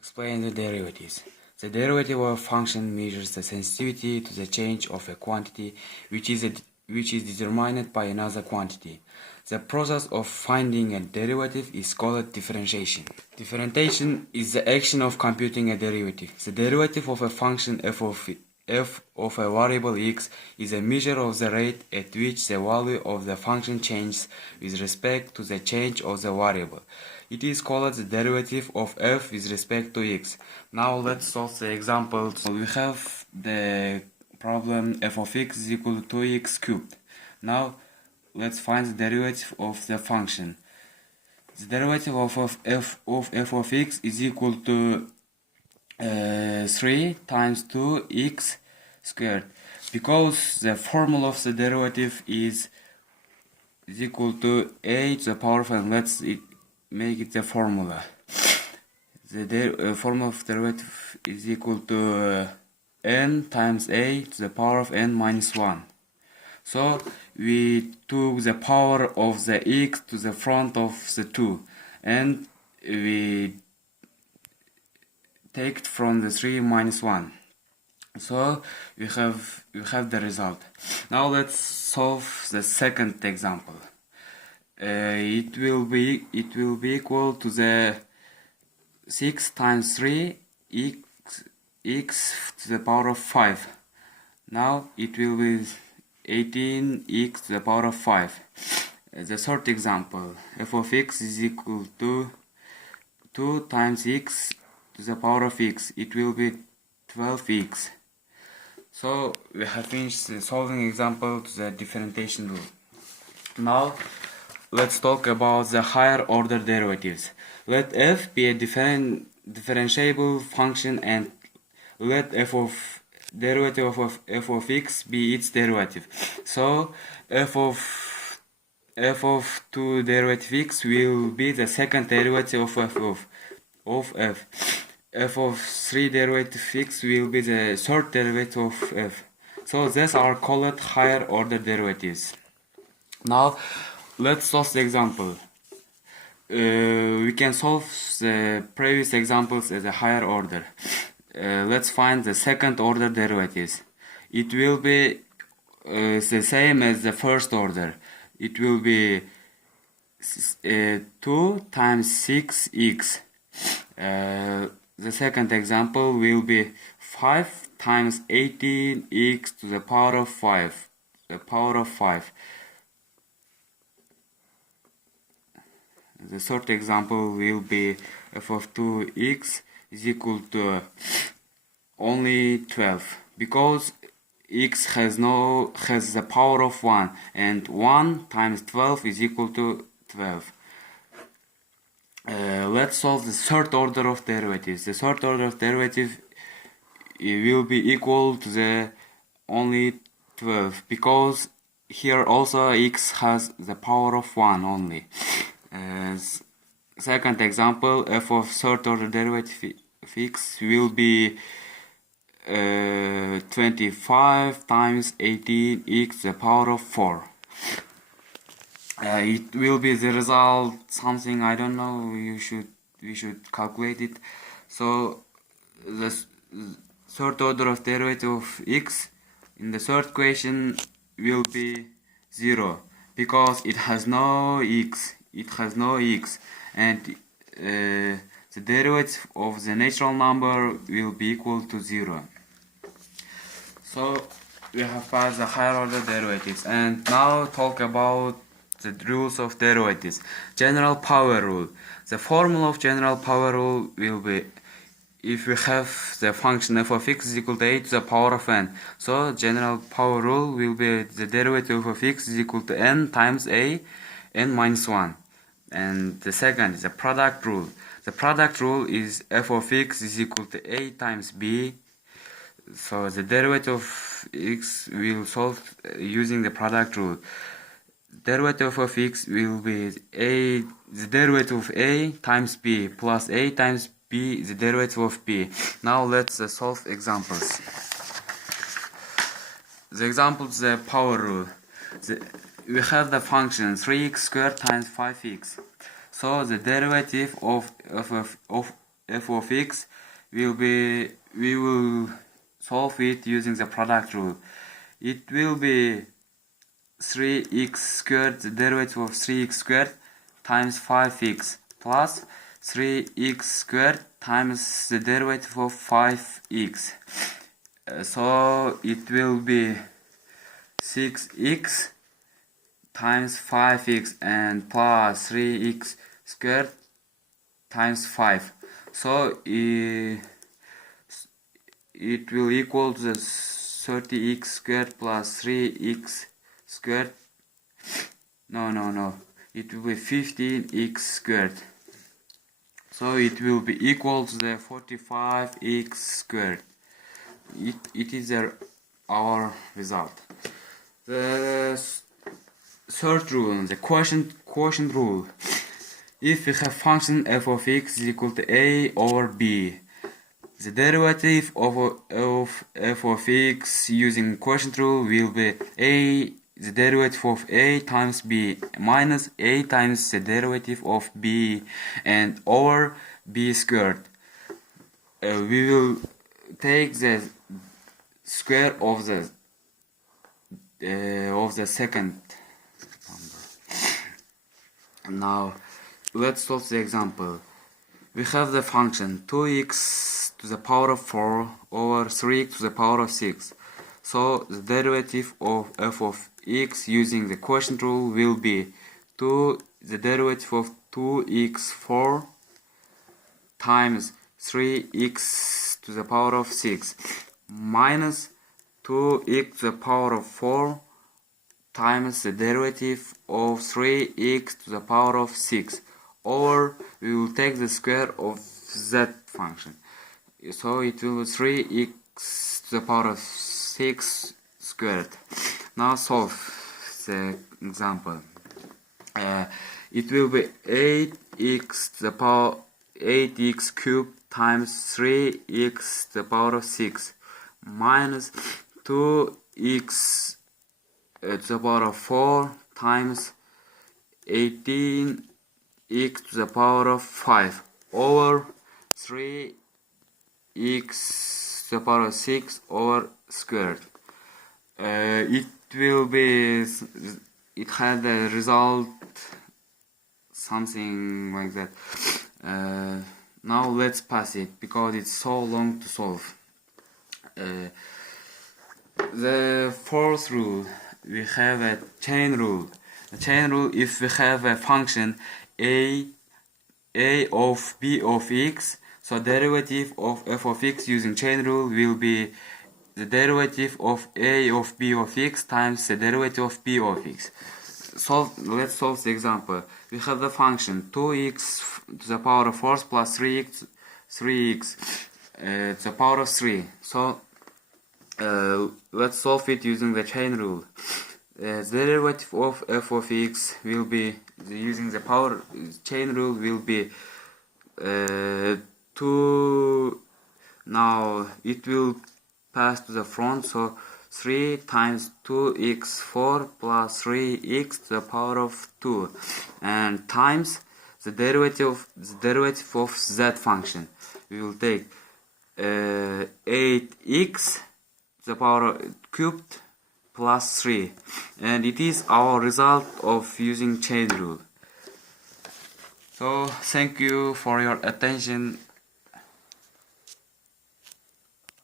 Explain the derivatives. The derivative of a function measures the sensitivity to the change of a quantity which is determined by another quantity. The process of finding a derivative is called differentiation. Differentiation is the action of computing a derivative. The derivative of a function f of a variable x is a measure of the rate at which the value of the function changes with respect to the change of the variable. It is called the derivative of f with respect to x. Now let's solve the example. So we have the problem f of x is equal to 2x cubed. Now let's find the derivative of the function. The derivative of f of x is equal to 3 times 2x squared, because the formula of the derivative is equal to a to the power of n. Let's make it the formula. The formula of derivative is equal to n times a to the power of n minus 1. So we took the power of the x to the front of the 2 and we take it from the 3 minus 1. So we have the result. Now let's solve the second example. It will be equal to the 6 times 3 x to the power of 5. Now it will be 18x to the power of 5. The third example, f of x is equal to 2 times x to the power of x. It will be 12x. So we have finished the solving example to the differentiation rule. Now let's talk about the higher order derivatives. Let f be a differentiable function and let derivative of f of x be its derivative. So f of 2 derivative x will be the second derivative of f. F of 3 derivative x will be the third derivative of f. So these are called higher order derivatives. Now let's solve the example. We can solve the previous examples as a higher order. Let's find the second order derivatives. It will be the same as the first order. It will be 2 times 6x. The second example will be 5 times 18x to the power of 5. The third example will be f of 2x is equal to only 12, because x has the power of 1, and 1 times 12 is equal to 12. Let's solve the third order of derivatives. The third order of derivative will be equal to the only 12, because here also x has the power of 1 only. Second example, f of third order derivative x will be 25 times 18x to the power of 4. It will be the result something, I don't know, we should calculate it. So the third order of derivative of x in the third equation will be 0, because it has no x, and the derivative of the natural number will be equal to 0. So we have passed the higher order derivatives, and now talk about the rules of derivatives. General power rule. The formula of general power rule will be, if we have the function f of x is equal to a to the power of n, so general power rule will be the derivative of x is equal to n times a, n minus 1. And the second is the product rule. The product rule is f of x is equal to a times b. So the derivative of x will solve using the product rule. Derivative of x will be the derivative of a times b plus a times b, the derivative of b. Now let's solve examples. The example is the power rule. We have the function 3x squared times 5x. So the derivative of f of x we will solve it using the product rule. It will be 3x squared, the derivative of 3x squared times 5x plus 3x squared times the derivative of 5x. So it will be 6x times 5x and plus 3x squared times 5. So it will equal to the 30x squared plus 3x squared. No. It will be 15x squared. So it will be equal to the 45x squared. It is our result. The third rule, the quotient rule. If we have function f of x is equal to a over b, the derivative of f of x using quotient rule will be the derivative of a times b minus a times the derivative of b and over b squared. We will take the square of the second number. Now let's solve the example. We have the function 2x to the power of 4 over 3x to the power of 6. So the derivative of f of x using the quotient rule will be the derivative of 2x4 times 3x to the power of 6 minus 2x to the power of 4 times the derivative of 3x to the power of 6 over we will take the square of that function. So it will be 3x to the power of 6 squared. Now solve the example. It will be 8x to the power 8x cubed times 3x to the power of 6 minus 2x to the power of 4 times 18x to the power of 5 over 3x to the power of 6 over squared. It had a result something like that. Now let's pass it because it's so long to solve. The fourth rule, we have a chain rule. The chain rule, if we have a function a of b of x, so derivative of f of x using chain rule will be the derivative of a of b of x times the derivative of b of x. Let's solve the example. We have the function 2x to the power of 4 plus 3x to the power of 3. So let's solve it using the chain rule. The derivative of f of x will be using the power chain rule will be 2. Now it will pass to the front, so 3 times 2x4 plus 3x to the power of 2 and times the derivative of that function. We will take 8x to the power cubed plus 3, and it is our result of using chain rule. So thank you for your attention.